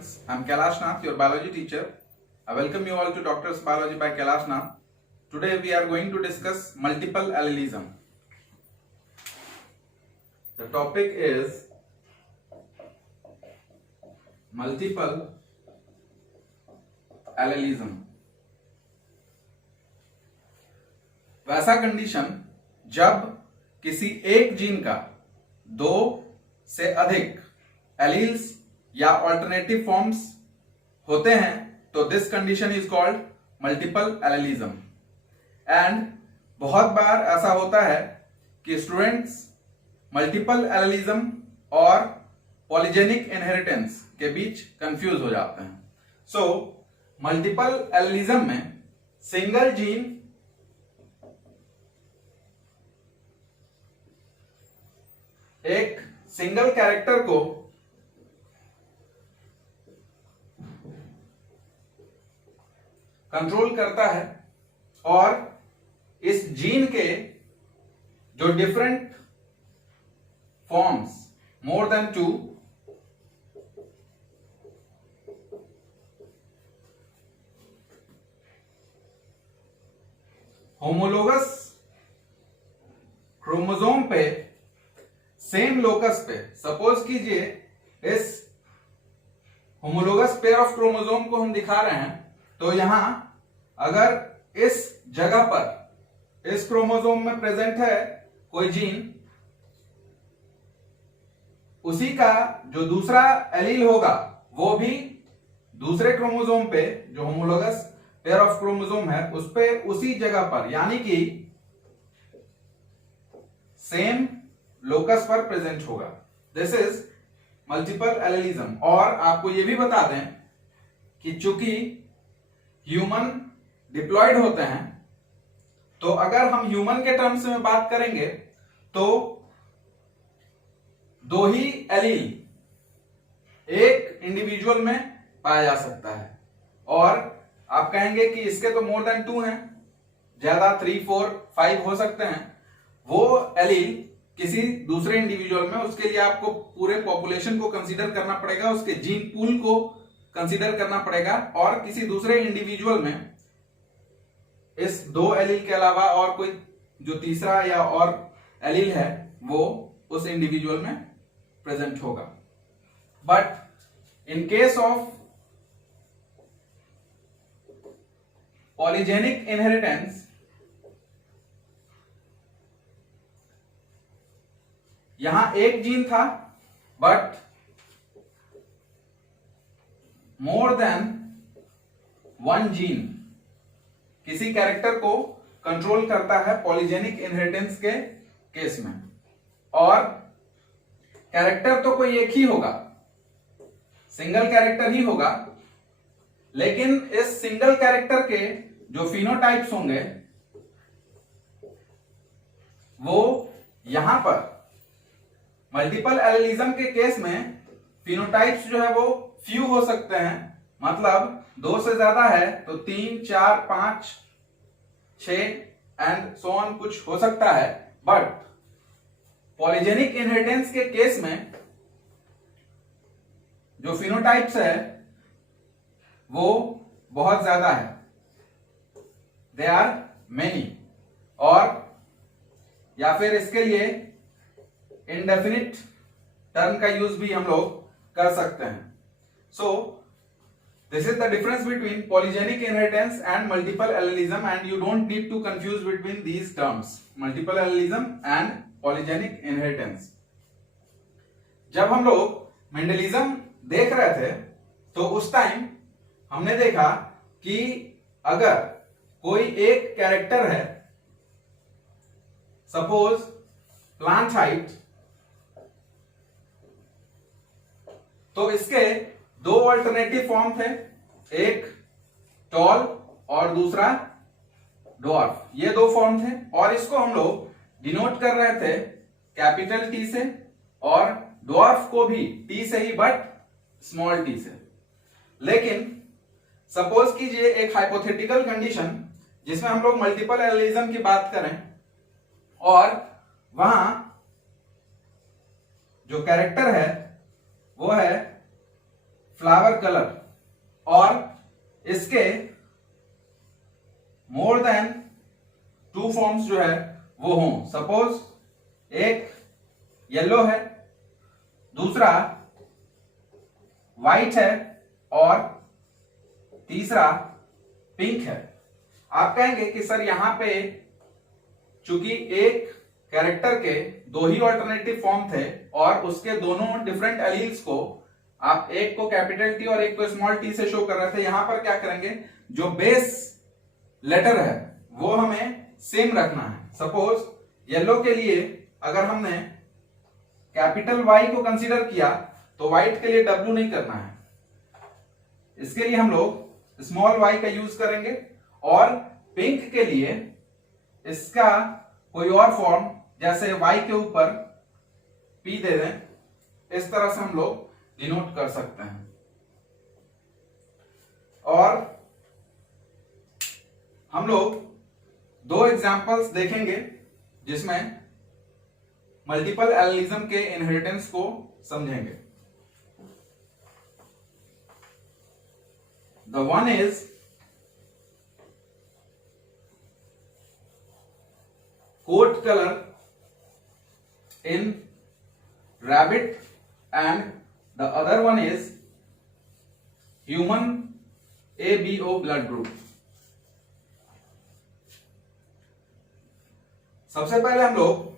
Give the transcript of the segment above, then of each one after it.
students, I am Kailash Nath, your biology teacher. I welcome you all to Doctor's Biology by Kailash Nath. Today we are going to discuss multiple allelism. The topic is multiple allelism. वैसा condition जब किसी एक gene का दो से अधिक alleles या alternative forms होते हैं तो this condition is called multiple allelism. And बहुत बार ऐसा होता है कि स्टूडेंट्स मल्टीपल एलेलिज्म और पॉलीजेनिक इनहेरिटेंस के बीच कंफ्यूज हो जाते हैं. सो मल्टीपल एलेलिज्म में सिंगल जीन एक सिंगल कैरेक्टर को कंट्रोल करता है और इस जीन के जो different forms more than 2 homologous chromosome पे सेम लोकस पे, सपोज कीजिए इस होमोलोगस पेयर ऑफ क्रोमोसोम को हम दिखा रहे हैं तो यहां अगर इस जगह पर इस क्रोमोसोम में प्रेजेंट है कोई जीन, उसी का जो दूसरा एलील होगा वो भी दूसरे क्रोमोसोम पे जो होमोलोगस पेयर ऑफ क्रोमोसोम है उस पे उसी जगह पर यानी कि सेम लोकस पर प्रेजेंट होगा. This is multiple allelism. और आपको यह भी बता दें कि चूंकि ह्यूमन डिप्लॉयड होते हैं तो अगर हम ह्यूमन के टर्म्स में बात करेंगे तो दो ही एलील एक इंडिविजुअल में पाया जा सकता है. और आप कहेंगे कि इसके तो मोर देन 2 हैं, ज्यादा 3, 4, 5 हो सकते हैं. वो एलील किसी दूसरे इंडिविजुअल में, उसके लिए आपको पूरे पॉपुलेशन को कंसीडर करना पड़ेगा, उसके जीन पूल को कंसीडर करना पड़ेगा और किसी दूसरे इंडिविजुअल में इस दो एलील के अलावा और कोई जो तीसरा या और एलील है वो उस इंडिविजुअल में प्रेजेंट होगा. But in case of polygenic inheritance यहां एक जीन था बट मोर देन 1 जीन किसी कैरेक्टर को कंट्रोल करता है पॉलीजेनिक इनहेरिटेंस के केस में. और कैरेक्टर तो कोई एक ही होगा, सिंगल कैरेक्टर ही होगा, लेकिन इस सिंगल कैरेक्टर के जो फिनोटाइप्स होंगे वो यहां पर मल्टीपल एलेलिज्म के केस में फिनोटाइप्स जो है वो फ्यू हो सकते हैं. मतलब 2 से ज्यादा है तो 3, 4, 5, 6 एंड सो ऑन कुछ हो सकता है. बट पॉलीजेनिक इनहेरिटेंस के केस में जो फिनोटाइप्स है वो बहुत ज्यादा है, दे आर मेनी. और या फिर इसके लिए इंडेफिनिट टर्म का यूज भी हम लोग कर सकते हैं. सो this is the difference between polygenic inheritance and multiple allelism, and you don't need to confuse between these terms, multiple allelism and polygenic inheritance. जब हम लोग मेंडलिज्म देख रहे थे तो उस टाइम हमने देखा कि अगर कोई एक कैरेक्टर है, सपोज प्लांट हाइट, तो इसके 2 अल्टरनेटिव फॉर्म थे, एक टॉल और दूसरा डॉर्फ. ये 2 फॉर्म थे और इसको हम लोग डिनोट कर रहे थे कैपिटल टी से और डॉर्फ को भी टी से ही बट स्मॉल टी से. लेकिन सपोज कीजिए एक हाइपोथेटिकल कंडीशन जिसमें हम लोग मल्टीपल एलेलिज्म की बात करें और वहां जो कैरेक्टर है वो है फ्लावर कलर और इसके मोर देन 2 फॉर्म्स जो है वो हों। सपोज एक येलो है, दूसरा व्हाइट है और तीसरा पिंक है। आप कहेंगे कि सर यहां पे चूंकि एक कैरेक्टर के 2 ही ऑल्टरनेटिव फॉर्म थे और उसके दोनों डिफरेंट एलील्स को आप एक को कैपिटल टी और एक को स्मॉल टी से शो कर रहे थे, यहां पर क्या करेंगे, जो बेस लेटर है वो हमें सेम रखना है। सपोज येलो के लिए अगर हमने कैपिटल वाई को कंसीडर किया तो व्हाइट के लिए डब्ल्यू नहीं करना है, इसके लिए हम लोग स्मॉल वाई का यूज करेंगे। और पिंक के लिए इसका कोई और फॉर्म जैसे वाई के ऊपर पी दे दें, इस तरह से हम लोग डिनोट कर सकते हैं। और हम लोग 2 एग्जांपल्स देखेंगे जिसमें मल्टीपल एलिलिज्म के इनहेरिटेंस को समझेंगे। The one is coat color in rabbit and the other one is human ABO blood group। सबसे पहले हम लोग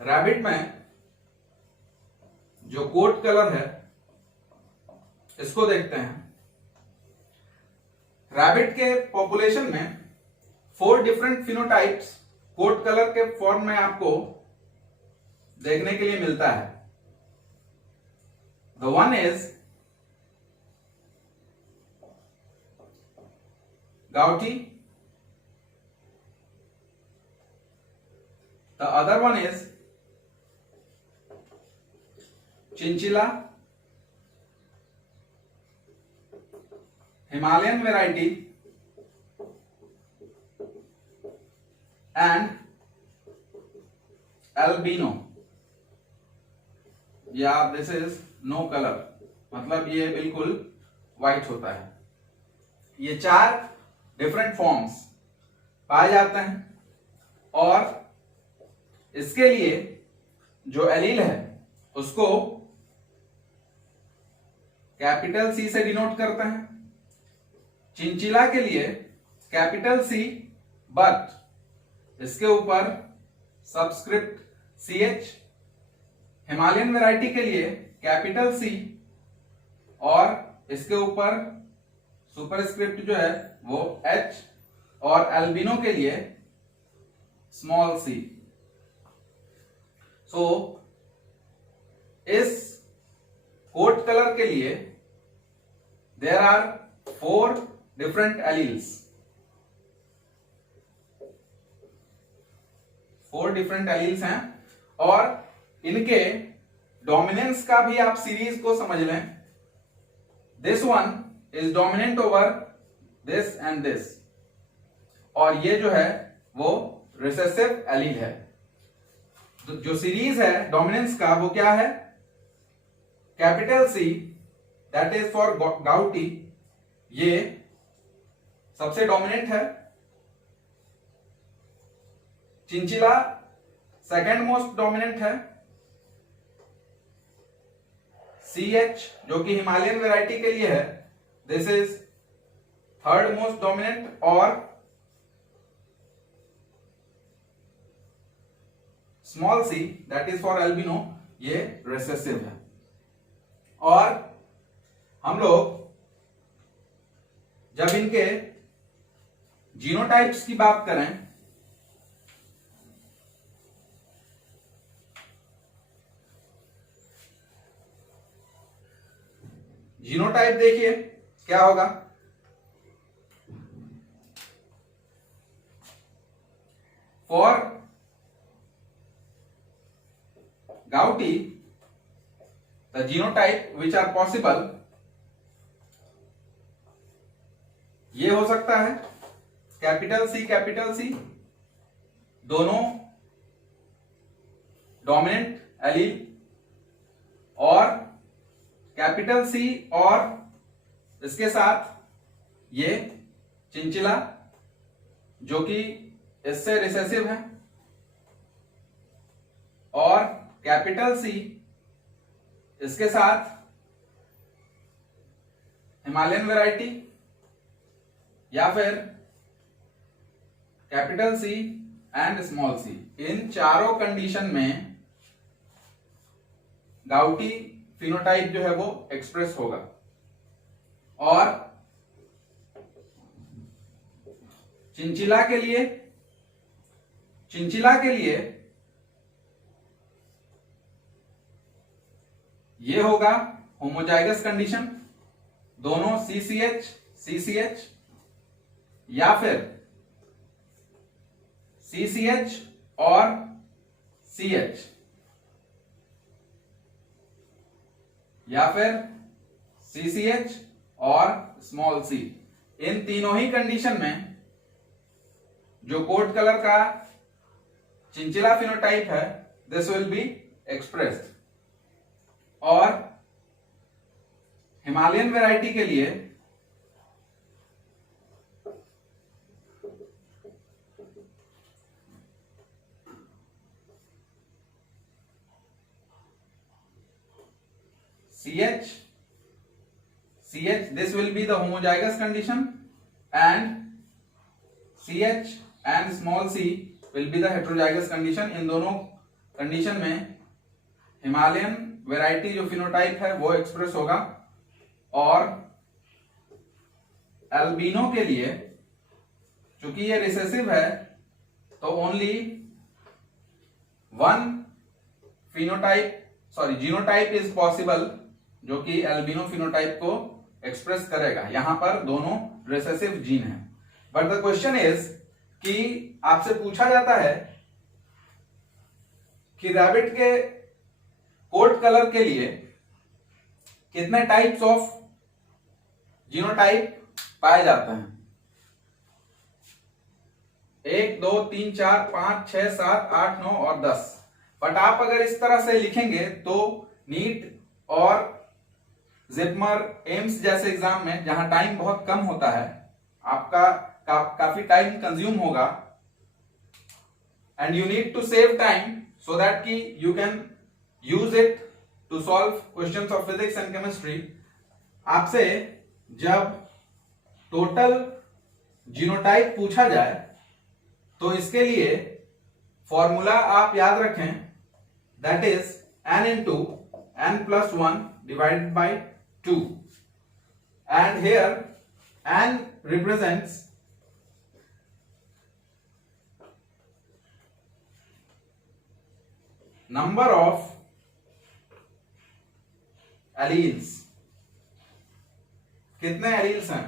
रैबिट में जो कोट कलर है इसको देखते हैं। रैबिट के पॉपुलेशन में 4 डिफरेंट फिनोटाइप्स कोट कलर के फॉर्म में आपको देखने के लिए मिलता है। The one is agouti, the other one is chinchilla, Himalayan variety and albino, या दिस इज नो कलर, मतलब ये बिल्कुल व्हाइट होता है। ये 4 डिफरेंट फॉर्म्स पाए जाते हैं और इसके लिए जो एलील है उसको कैपिटल सी से डिनोट करते हैं। चिंचिला के लिए कैपिटल सी बट इसके ऊपर सबस्क्रिप्ट CH, हिमालयन वैरायटी के लिए कैपिटल C और इसके ऊपर सुपरस्क्रिप्ट जो है वो H, और एल्बिनो के लिए स्मॉल c। सो इस कोट कलर के लिए there are 4 different alleles, 4 different alleles हैं और इनके डोमिनेंस का भी आप सीरीज को समझ लें। This one is dominant over this and this, और ये जो है वो रिसेसिव एलील है। तो जो सीरीज है डोमिनेंस का वो क्या है, capital C that is for agouti, ये सबसे डोमिनेंट है। चिंचिला सेकेंड मोस्ट डोमिनेंट है। CH जो कि हिमालयन वैरायटी के लिए है, this is third most dominant, और small c that is for albino, ये रिसेसिव है। और हम लोग जब इनके जीनोटाइप्स की बात करें जीनोटाइप देखिए क्या होगा। For agouti the genotype which are possible, ये हो सकता है कैपिटल C, दोनों डोमिनेंट एलील, और कैपिटल सी और इसके साथ ये चिंचिला जो कि इससे रिसेसिव है, और कैपिटल सी इसके साथ हिमालयन वैरायटी, या फिर capital C and small C. इन चारों कंडीशन में गाउटी फिनोटाइप जो है वो एक्सप्रेस होगा। और चिंचिला के लिए ये होगा होमोजाइगस कंडीशन, दोनों CCH या फिर CCH और CH, या फिर CCH और स्मॉल c। इन तीनों ही कंडीशन में जो कोट कलर का चिंचिला फिनोटाइप है, दिस विल बी एक्सप्रेस्ड। और हिमालयन वैरायटी के लिए CH, this will be the homozygous condition, and CH and small c will be the heterozygous condition। इन दोनों कंडीशन में हिमालयन वैरायटी जो फिनोटाइप है वो एक्सप्रेस होगा। और एल्बिनो के लिए चूंकि ये रिसेसिव है तो only one genotype is possible जो कि एल्बिनो फिनोटाइप को एक्सप्रेस करेगा। यहां पर दोनों रिसेसिव जीन है। बट द क्वेश्चन इज कि आपसे पूछा जाता है कि रैबिट के कोट कलर के लिए कितने टाइप्स ऑफ जीनोटाइप पाए जाते हैं। 1 2 3 4 5 6 7 8 9 और 10। बट आप अगर इस तरह से लिखेंगे तो नीट और जिपमर, एम्स जैसे एग्जाम में जहां टाइम बहुत कम होता है, आपका काफी टाइम कंज्यूम होगा, and you need to save time so that कि you can use it to solve questions of physics and chemistry. आपसे जब टोटल जीनोटाइप पूछा जाए तो इसके लिए फॉर्मूला आप याद रखें, that is n into n plus 1 divided by 2, and here n represents number of alleles। कितने एलील्स हैं?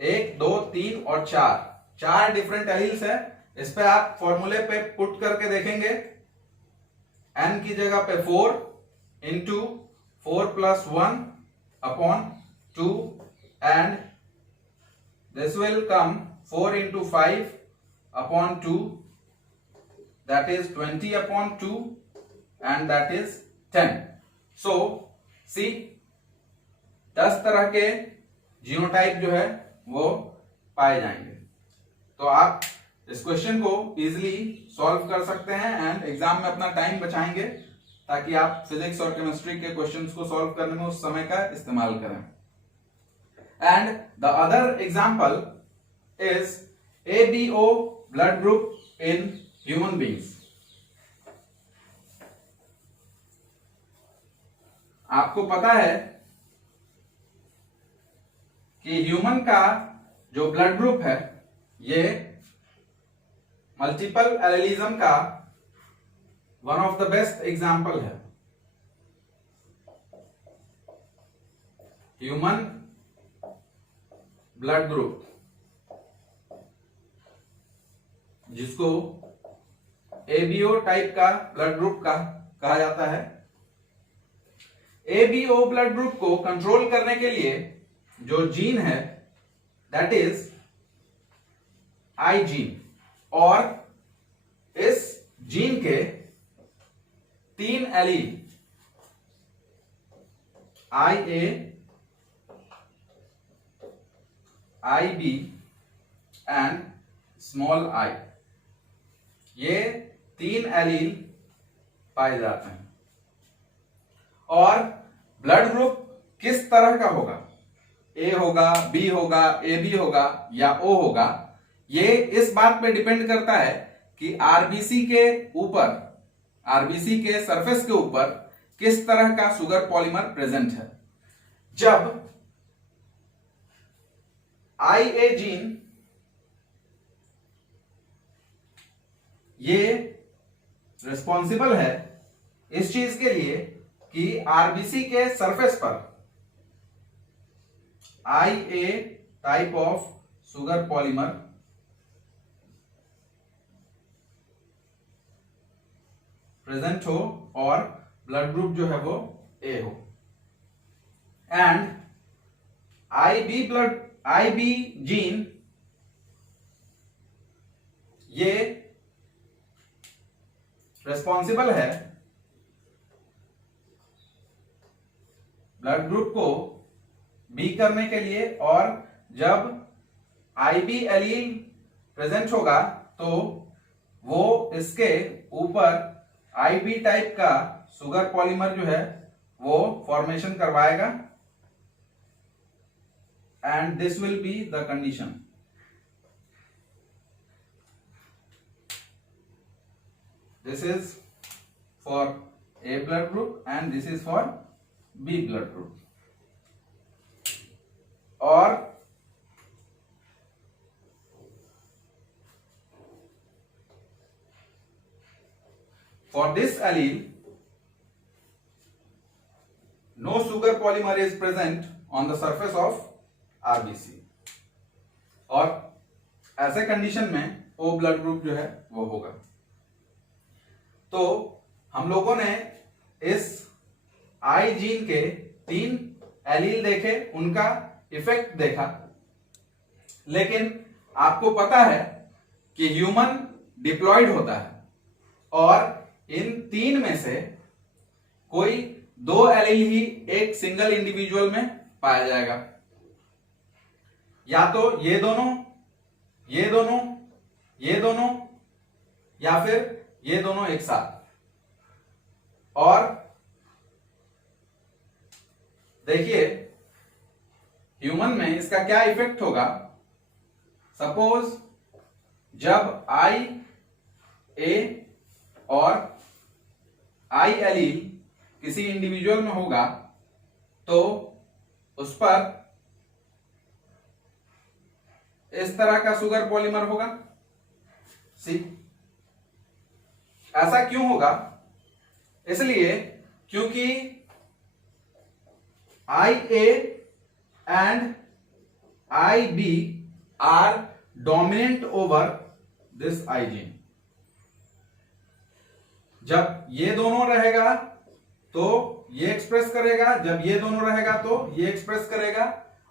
1 2 3 और 4 डिफरेंट एलील्स है। इस पे आप फॉर्मूले पे पुट करके देखेंगे, n की जगह पे 4 into 4 plus 1 upon 2, and this will come 4 into 5 upon 2, that is 20 upon 2, and that is 10। so see 10 तरह के जीनोटाइप जो है वो पाए जाएंगे। तो आप इस क्वेश्चन को इजीली सॉल्व कर सकते हैं एंड एग्जाम में अपना टाइम बचाएंगे ताकि आप फिजिक्स और केमिस्ट्री के क्वेश्चंस को सॉल्व करने में उस समय का इस्तेमाल करें। And the other example is ABO blood group in human beings. आपको पता है कि ह्यूमन का जो ब्लड ग्रुप है ये मल्टीपल एलेलिज्म का one of the best example है। ह्यूमन ब्लड ग्रुप जिसको ABO टाइप का ब्लड ग्रुप का कहा जाता है। ABO ब्लड ग्रुप को कंट्रोल करने के लिए जो जीन है दैट इज I जीन, और इस जीन के तीन allele IA, IB and small I, ये तीन एलील पाए जाते हैं। और ब्लड ग्रुप किस तरह का होगा, A होगा, B होगा, AB होगा या O होगा, ये इस बात पे डिपेंड करता है कि आरबीसी के ऊपर, आरबीसी के सरफेस के ऊपर किस तरह का शुगर पॉलीमर प्रेजेंट है। जब IA जीन ये रिस्पॉन्सिबल है इस चीज के लिए कि आरबीसी के सरफेस पर IA type of sugar polymer present हो और ब्लड ग्रुप जो है वो A हो। एंड IB जीन ये रिस्पॉन्सिबल है ब्लड ग्रुप को B करने के लिए, और जब IB एलील प्रेजेंट होगा तो वो इसके ऊपर IB टाइप का शुगर पॉलीमर जो है वो फॉर्मेशन करवाएगा। And this will be the condition. This is for A blood group and this is for B blood group. और for this allele, no sugar polymer is present on the surface of RBC. और ऐसे condition में O blood group जो है वो होगा। तो हम लोगों ने इस I जीन के तीन एलील देखे, उनका इफेक्ट देखा, लेकिन आपको पता है कि ह्यूमन डिप्लॉयड होता है और इन तीन में से कोई दो एलील ही एक सिंगल इंडिविजुअल में पाया जाएगा। या तो ये दोनों, ये दोनों, ये दोनों, या फिर ये दोनों एक साथ। और देखिए ह्यूमन में इसका क्या इफेक्ट होगा। सपोज जब IA और I एलील किसी इंडिविजुअल में होगा तो उस पर इस तरह का शुगर पॉलीमर होगा। सी, ऐसा क्यों होगा? इसलिए क्योंकि IA and IB are dominant over this I gene. जब ये दोनों रहेगा तो ये एक्सप्रेस करेगा, जब ये दोनों रहेगा तो ये एक्सप्रेस करेगा।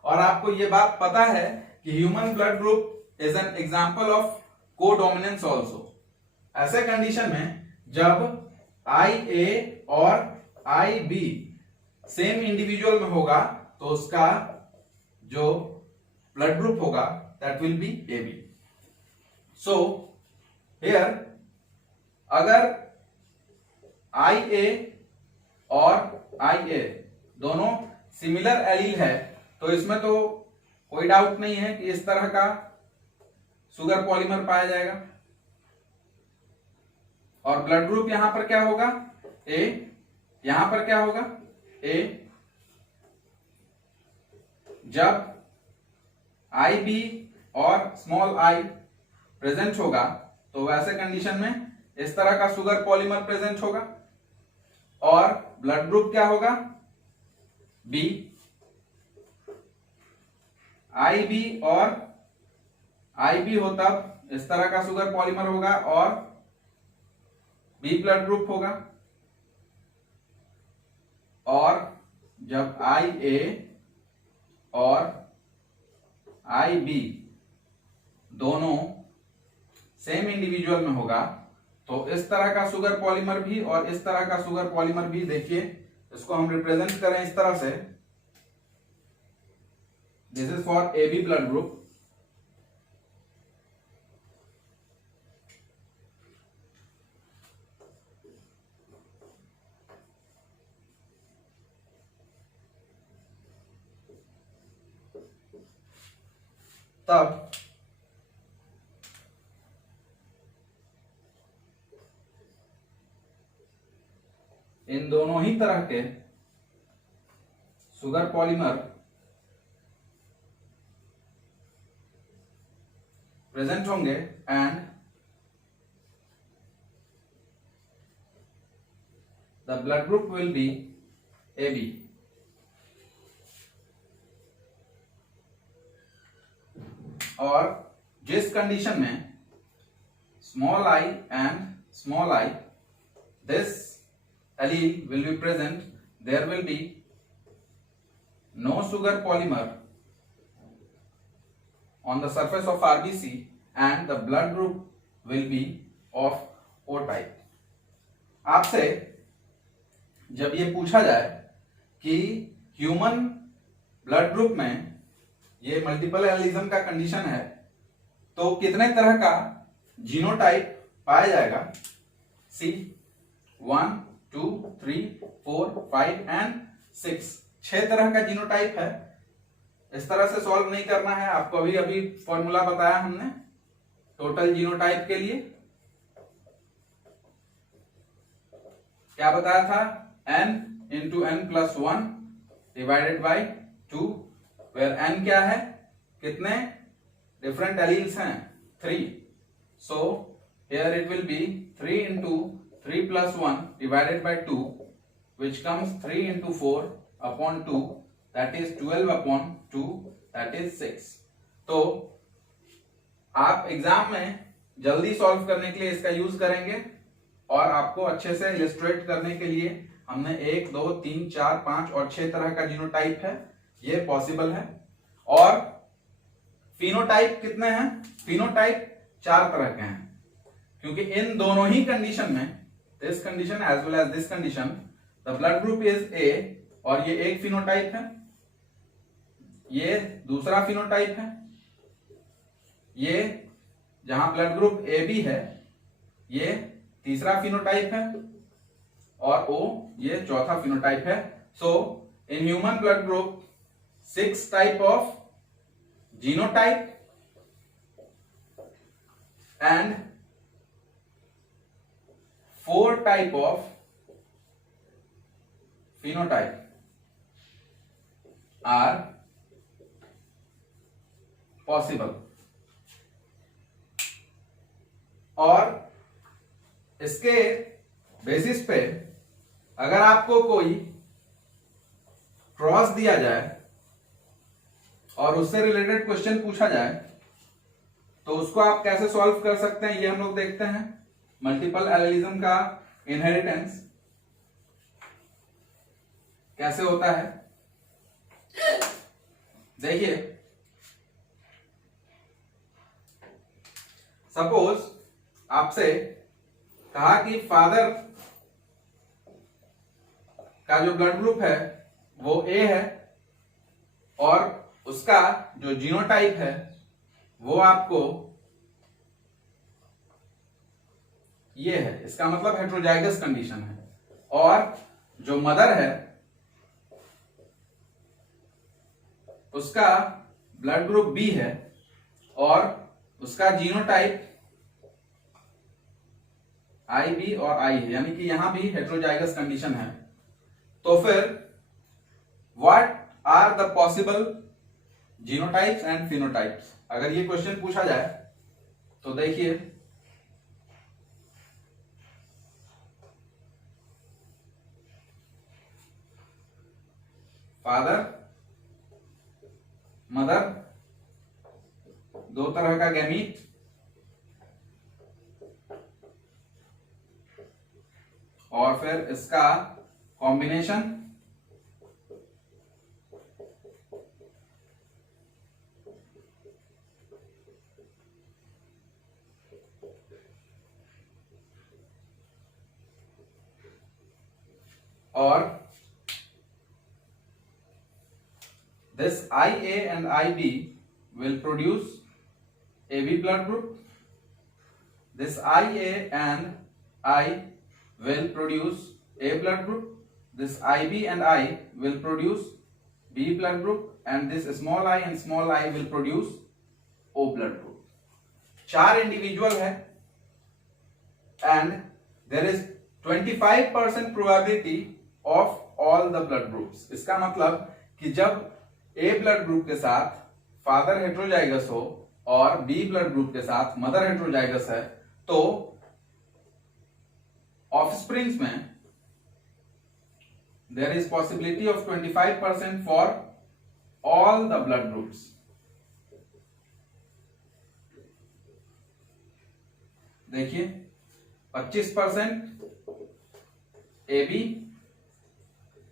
और आपको ये बात पता है कि human blood group is an example of codominance also. ऐसे कंडीशन में जब IA और IB सेम इंडिविजुअल में होगा तो उसका जो ब्लड ग्रुप होगा that will be AB। So here अगर IA और IA दोनों सिमिलर एलील है तो इसमें तो कोई डाउट नहीं है कि इस तरह का शुगर पॉलीमर पाया जाएगा। और ब्लड ग्रुप यहां पर क्या होगा? A। यहां पर क्या होगा? A। जब IB और स्मॉल I प्रेजेंट होगा तो वैसे कंडीशन में इस तरह का शुगर पॉलीमर प्रेजेंट होगा। और ब्लड ग्रुप क्या होगा? B। IB और IB हो तब इस तरह का शुगर पॉलीमर होगा और B ब्लड ग्रुप होगा। और जब IA और IB दोनों सेम इंडिविजुअल में होगा तो इस तरह का शुगर पॉलीमर भी और इस तरह का शुगर पॉलीमर भी, देखिए इसको हम रिप्रेजेंट करें इस तरह से, this is for AB blood group, तब इन दोनों ही तरह के शुगर पॉलीमर प्रेजेंट होंगे and the blood group will be AB। और जिस कंडीशन में small I and small I, this allele will be present, there will be no sugar polymer on the surface of RBC and the blood group will be of O type। आपसे जब ये पूछा जाए कि human blood group में ये multiple allelism का condition है तो कितने तरह का जीनोटाइप पाया जाएगा, सी 1 2 3 4 5 एंड 6, 6 तरह का जीनोटाइप है। इस तरह से सॉल्व नहीं करना है आपको, अभी अभी फॉर्मूला बताया हमने टोटल जीनोटाइप के लिए, क्या बताया था, n into n plus 1 divided by 2, where n क्या है, कितने डिफरेंट एलील्स हैं, 3, so here it will be 3 into 3 plus 1 divided by 2, which comes 3 into 4 upon 2, that is 12 upon 2, that is 6। तो आप एग्जाम में जल्दी सॉल्व करने के लिए इसका यूज करेंगे और आपको अच्छे से इलिस्ट्रेट करने के लिए हमने 1 2 3 4 5 और 6 तरह का जीनोटाइप है, ये पॉसिबल है। और फिनोटाइप कितने हैं, फिनोटाइप 4 तरह के हैं, क्योंकि इन दोनों ही कंडीशन में, this condition as well as this condition, the blood group is A और ये एक फिनोटाइप है, ये दूसरा फिनोटाइप है, ये जहां ब्लड ग्रुप AB है ये तीसरा फिनोटाइप है और O ये चौथा फिनोटाइप है। So in human blood group 6 type of genotype and 4 type of phenotype are possible। और इसके बेसिस पे अगर आपको कोई क्रॉस दिया जाए और उससे रिलेटेड क्वेश्चन पूछा जाए तो उसको आप कैसे सॉल्व कर सकते हैं, ये हम लोग देखते हैं। मल्टीपल एलिलिज्म का इनहेरिटेंस कैसे होता है, देखिए सपोज आपसे कहा कि फादर का जो ब्लड ग्रुप है वो ए है और उसका जो जीनोटाइप है वो आपको ये है, इसका मतलब हेट्रोजाइगस कंडीशन है, और जो मदर है उसका ब्लड ग्रुप बी है और उसका जीनोटाइप आई बी और आई है, यानी कि यहां भी हेट्रोजाइगस कंडीशन है। तो फिर what are the possible genotypes and phenotypes, अगर ये क्वेश्चन पूछा जाए तो देखिए फादर मदर, दो तरह का गैमीट, और फिर इसका कॉम्बिनेशन, और this IA and IB will produce AB blood group. This IA and I will produce A blood group. This IB and I will produce B blood group, and this small I and small I will produce O blood group. 4 individual है and there is 25% probability of all the blood groups. इसका मतलब कि जब A blood group के साथ father heterozygous हो और B blood group के साथ मदर हेट्रोजाइगस है, तो ऑफस्प्रिंग्स में there is possibility of 25% for all the blood groups. देखिए 25% AB,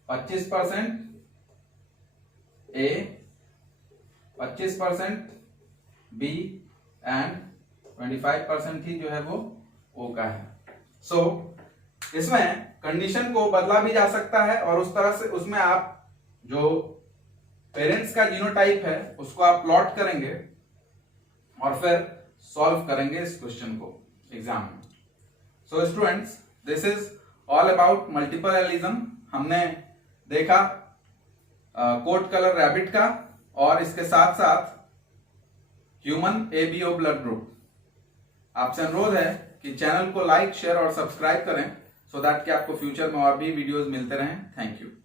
25% A, 25% B एंड 25% ही जो है वो O का है. सो इसमें कंडीशन को बदला भी जा सकता है और उस तरह से उसमें आप जो पेरेंट्स का जीनोटाइप है उसको आप प्लॉट करेंगे और फिर सॉल्व करेंगे इस क्वेश्चन को एग्जाम में. So students, this is all about multiple allelism. हमने देखा कोट कलर रैबिट का और इसके साथ साथ ह्यूमन एबीओ ब्लड ग्रुप. आपसे अनुरोध है कि चैनल को लाइक, शेयर और सब्सक्राइब करें सो दैट कि आपको फ्यूचर में और भी वीडियोस मिलते रहें. Thank you.